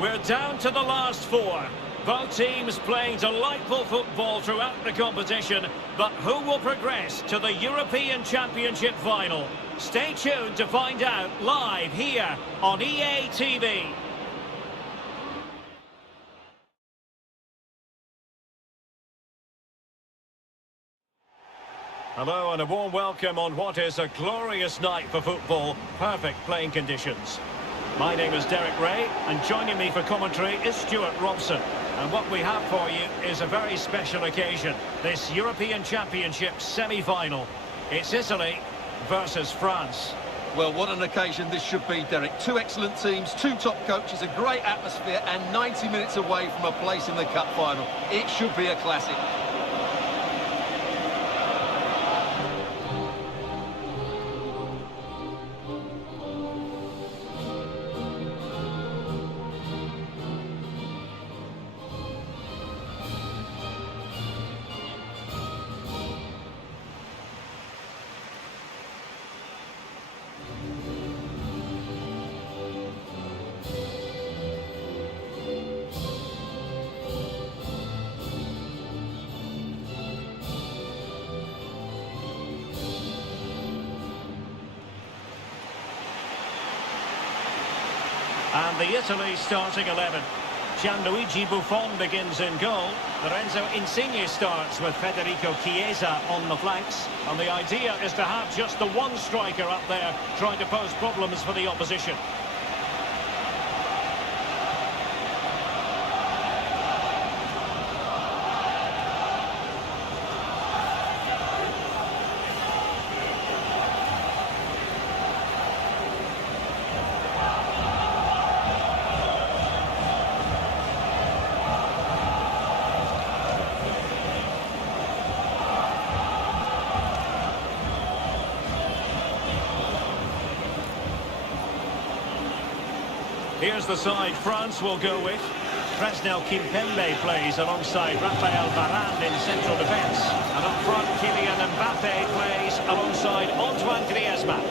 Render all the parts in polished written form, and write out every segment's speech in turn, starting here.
We're down to the last four. Both teams playing delightful football throughout the competition, but who will progress to the European Championship final? Stay tuned to find out live here on EA TV. Hello and a warm welcome on what is a glorious night for football. Perfect playing conditions. My name is Derek Ray, and joining me for commentary is Stuart Robson. And what we have for you is a very special occasion, this European Championship semi-final. It's Italy versus France. Well, what an occasion this should be, Derek. Two excellent teams, two top coaches, a great atmosphere, and 90 minutes away from a place in the cup final. It should be a classic. And the Italy starting 11. Gianluigi Buffon begins in goal. Lorenzo Insigne starts with Federico Chiesa on the flanks. And the idea is to have just the one striker up there trying to pose problems for the opposition. Here's the side France will go with. Presnel Kimpembe plays alongside Raphael Varane in central defence. And up front, Kylian Mbappe plays alongside Antoine Griezmann.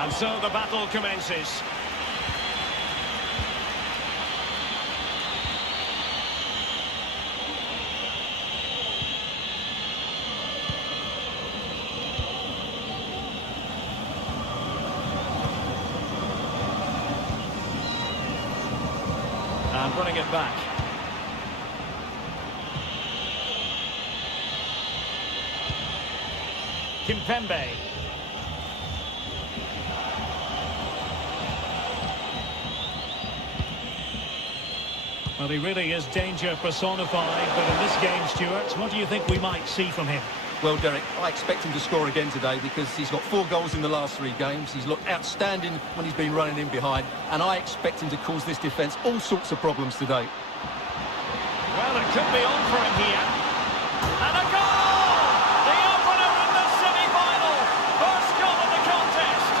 And so the battle commences. And running it back. Kimpembe. Well, he really is danger personified, but in this game, Stuart, what do you think we might see from him? Well, Derek, I expect him to score again today because he's got 4 goals in the last 3 games. He's looked outstanding when he's been running in behind, and I expect him to cause this defence all sorts of problems today. Well, it could be on for him here. And a goal! The opener in the semi-final! First goal of the contest!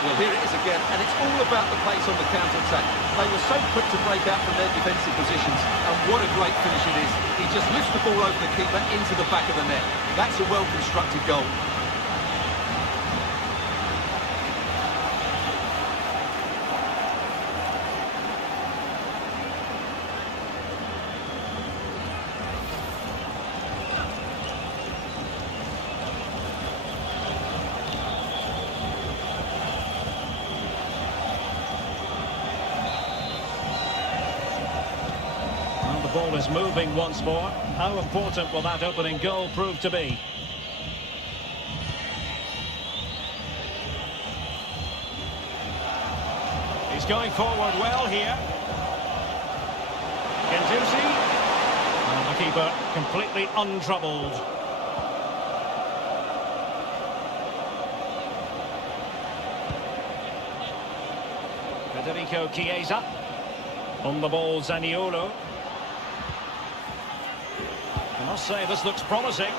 Well, here it is again, and it's all about the pace on the counter-attack. They were so quick to break out from their defensive positions, and what a great finish it is. He just lifts the ball over the keeper into the back of the net. That's a well-constructed goal. The ball is moving once more. How important will that opening goal prove to be? He's going forward well here. Gigi. And the keeper completely untroubled. Federico Chiesa. On the ball, Zaniolo. must say this looks promising.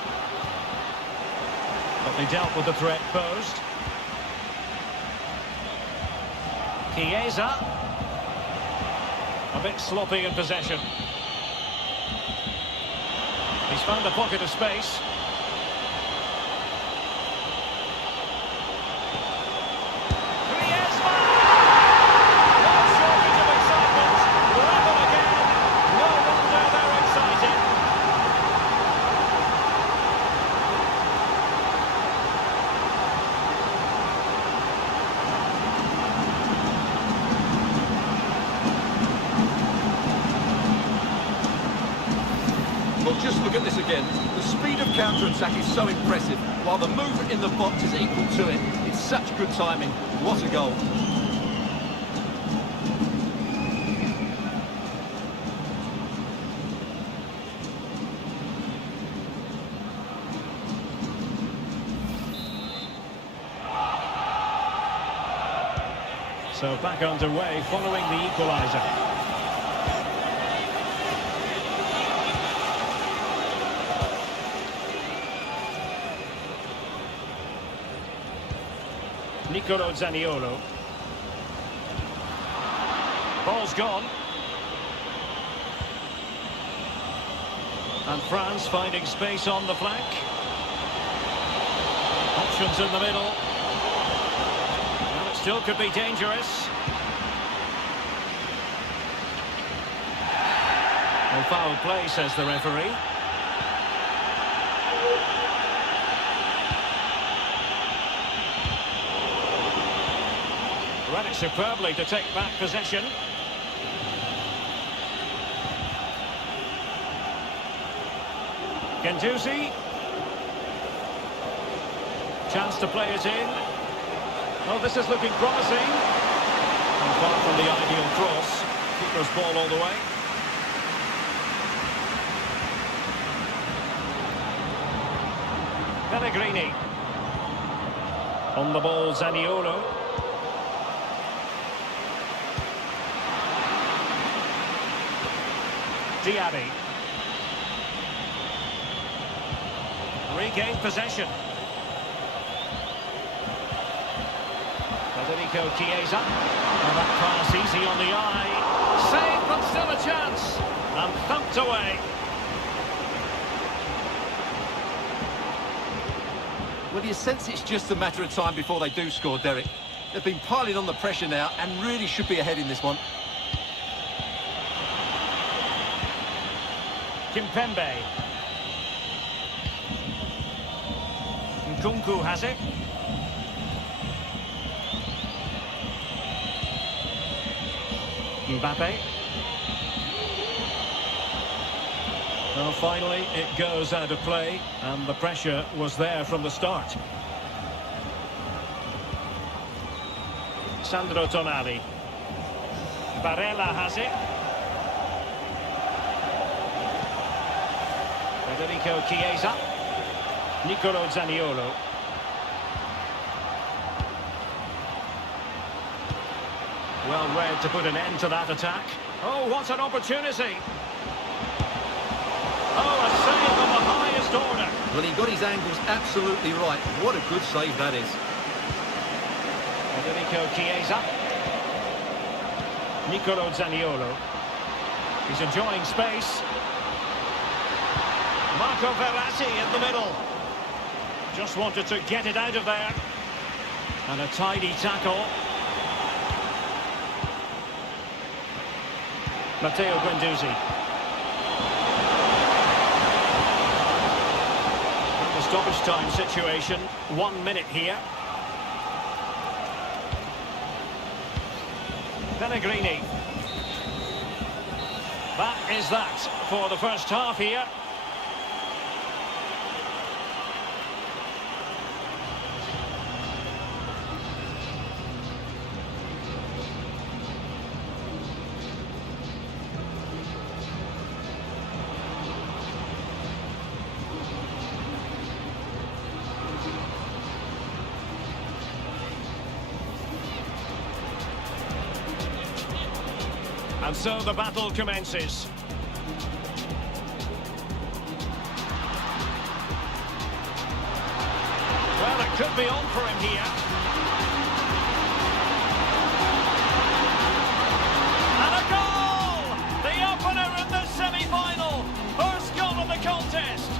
But they dealt with the threat posed. Chiesa. A bit sloppy in possession. He's found a pocket of space. Well, just look at this again. The speed of counter-attack is so impressive, while the movement in the box is equal to it. It's such good timing. What a goal. So back underway following the equaliser. Nicolo Zaniolo. Ball's gone. And France finding space on the flank. Options in the middle. And it still could be dangerous. No foul play, says the referee. Read it superbly to take back possession. Gendouzi. Chance to play it in. Oh, this is looking promising. And far from the ideal cross. Keeper's ball all the way. Pellegrini. On the ball, Zaniolo. Diaby. Regained possession. Federico Chiesa. And that pass easy on the eye. Saved, but still a chance. And thumped away. Well, you sense it's just a matter of time before they do score, Derek. They've been piling on the pressure now and really should be ahead in this one. Kimpembe. Nkunku has it. Mbappe. Well, finally, it goes out of play, and the pressure was there from the start. Sandro Tonali. Barella has it. Federico Chiesa. Nicolo Zaniolo. Well read to put an end to that attack. Oh, what an opportunity! Oh, a save of the highest order. Well, he got his angles absolutely right. What a good save that is. Federico Chiesa. Nicolo Zaniolo. He's enjoying space. Marco Verratti in the middle. Just wanted to get it out of there. And a tidy tackle. Matteo Guendouzi. The stoppage time situation. 1 minute here. Pellegrini. That is that for the first half here. And so the battle commences. Well, it could be on for him here. And a goal! The opener in the semi-final. First goal of the contest.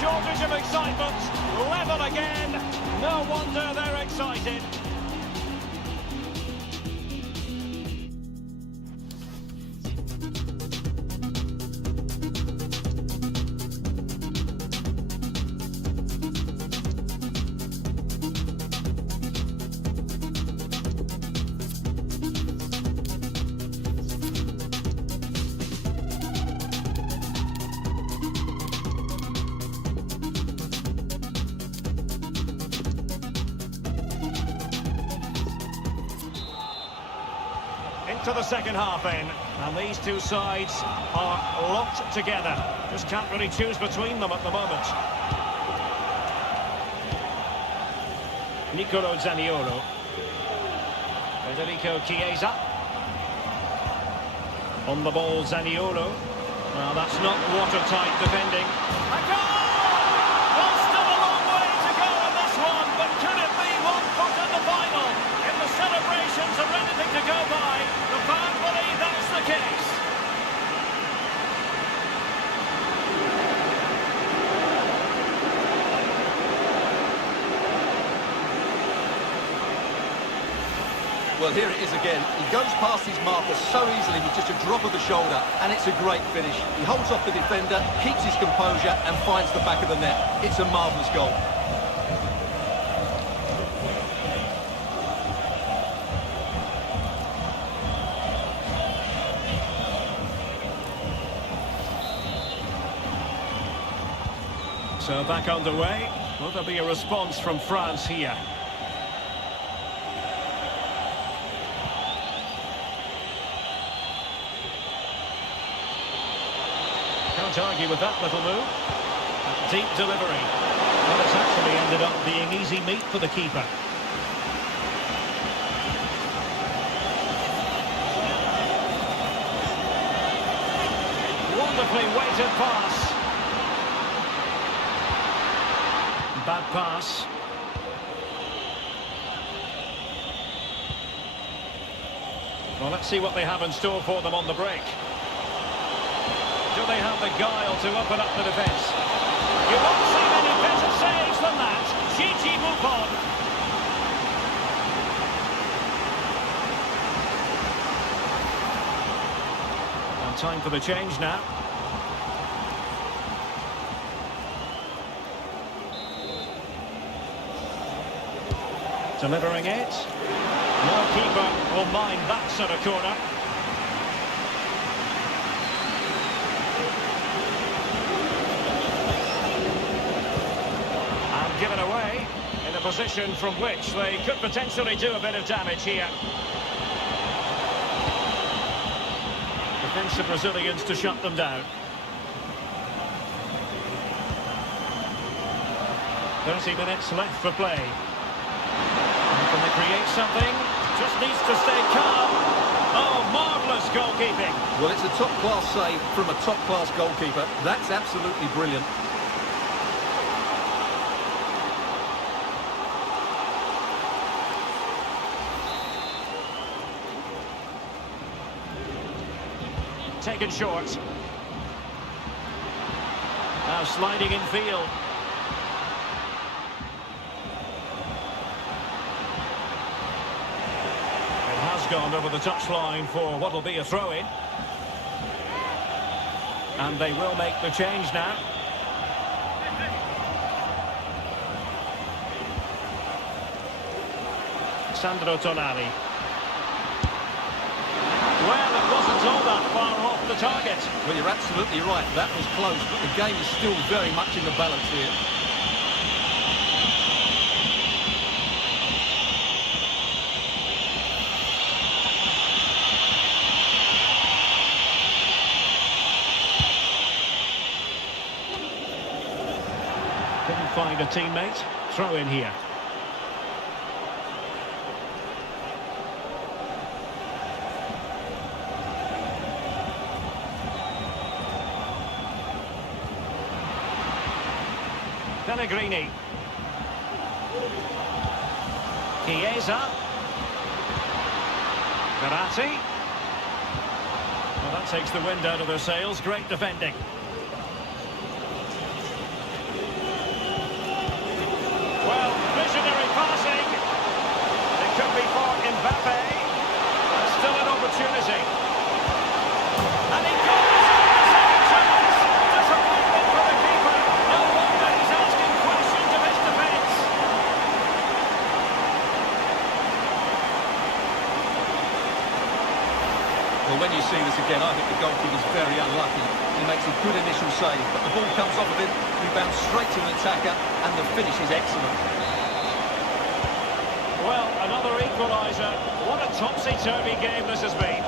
Shortage of excitement, level again, no wonder they're excited. To the second half in, and these two sides are locked together. Just can't really choose between them at the moment. Nicolo Zaniolo. Federico Chiesa. On the ball, Zaniolo. Well, that's not watertight defending. A goal! Well, still a long way to go on this one, but could it be one foot in the final? If the celebrations are anything to go by, the fans believe that's the case. Well, here it is again. He goes past his marker so easily with just a drop of the shoulder, and it's a great finish. He holds off the defender, keeps his composure, and finds the back of the net. It's a marvellous goal. So back underway. Will there be a response from France here? Can't argue with that little move. Deep delivery. Well, it's actually ended up being easy meat for the keeper. Wonderfully weighted pass. Bad pass. Well, let's see what they have in store for them on the break. Do they have the guile to open up the defence? You won't see many better saves than that. Gigi Buffon. And time for the change now. Delivering it. No keeper will mind that sort of corner. And given away in a position from which they could potentially do a bit of damage here. Defensive Brazilians to shut them down. 30 minutes left for play. Can they create something? Just needs to stay calm. Oh, marvellous goalkeeping. Well, it's a top-class save from a top-class goalkeeper. That's absolutely brilliant. Taken short. Now sliding in field. Gone over the touchline for what will be a throw-in. And they will make the change now. Sandro Tonali. Well, it wasn't all that far off the target. Well, you're absolutely right. That was close, but the game is still very much in the balance here. Couldn't find a teammate. Throw in here. Pellegrini. Chiesa. Verratti. Well, that takes the wind out of their sails. Great defending. Well, visionary passing. It could be for Mbappe. Still an opportunity. And he goes on the second chance. Disappointment for the keeper. No wonder he's asking questions of his defence. Well, when you see this again, I think the goalkeeper's very unlucky. He makes a good initial save, but the ball comes off of him, rebounds straight to an attacker, and the finish is excellent. Well, another equaliser. What a topsy-turvy game this has been.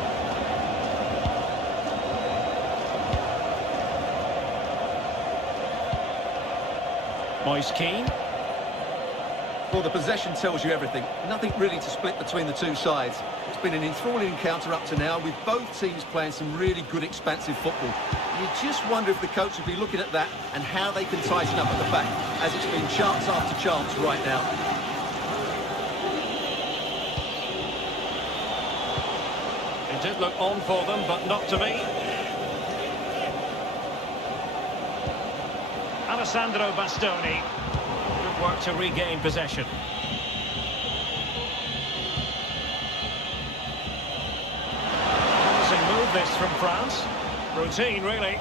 Moise Keane. Well, the possession tells you everything. Nothing really to split between the two sides. It's been an enthralling encounter up to now, with both teams playing some really good expansive football. You just wonder if the coach will be looking at that and how they can tighten up at the back, as it's been chance after chance right now. It did look on for them, but not to be. Alessandro Bastoni. Good work to regain possession. Promising move this from France. Routine, really.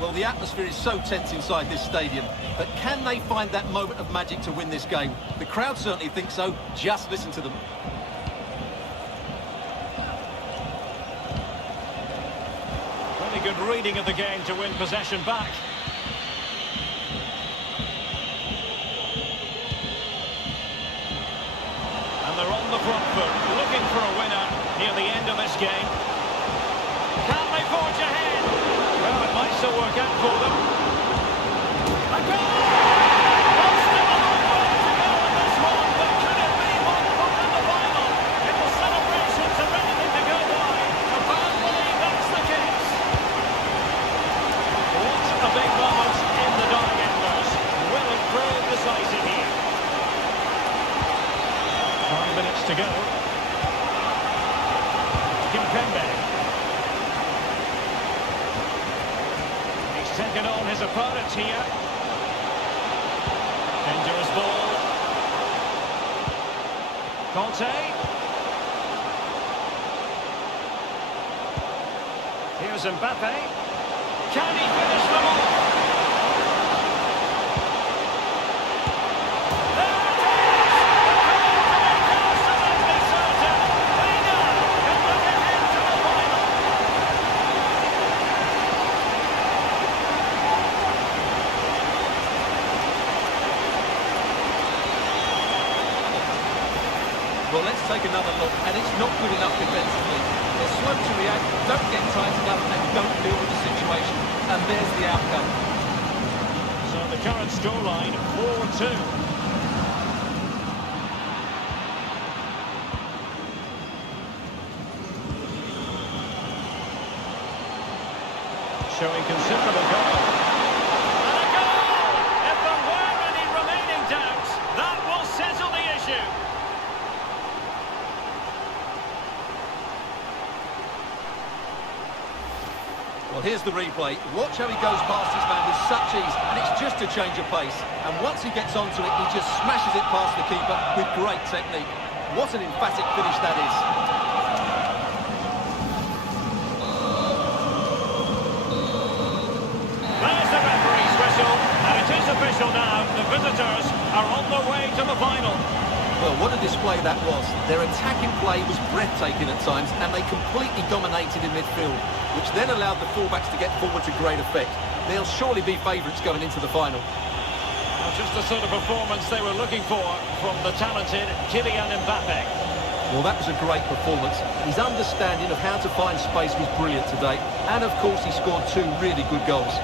Well, the atmosphere is so tense inside this stadium, but can they find that moment of magic to win this game? The crowd certainly think so. Just listen to them. Really good reading of the game to win possession back. And they're on the front foot, looking for a winner near the end of this game. Can they forge ahead? Well, it might still work out for them. A goal! Well, still a long way to go in this one, but could it be one puck in the final? If the celebrations are anything to go by, apparently that's the case. What a big moment in the dying embers. Will it prove decisive here? 5 minutes to go. Kimpembe. He's taken on his opponent here. Dangerous ball. Conte. Here's Mbappe. Can he finish them off? Well, let's take another look, and it's not good enough defensively. They're slow to react, don't get tight enough, and don't deal with the situation. And there's the outcome. So the current scoreline, 4-2. Showing considerable goal. And a goal! If there were any remaining doubts, that will settle the issue. Well, here's the replay. Watch how he goes past his man with such ease, and it's just a change of pace. And once he gets onto it, he just smashes it past the keeper with great technique. What an emphatic finish that is. There's the referee's whistle, and it is official now. The visitors are on their way to the final. Well, what a display that was. Their attacking play was breathtaking at times, and they completely dominated in midfield, which then allowed the fullbacks to get forward to great effect. They'll surely be favourites going into the final. Well, just the sort of performance they were looking for from the talented Kylian Mbappe. Well, that was a great performance. His understanding of how to find space was brilliant today. And, of course, he scored 2 really good goals.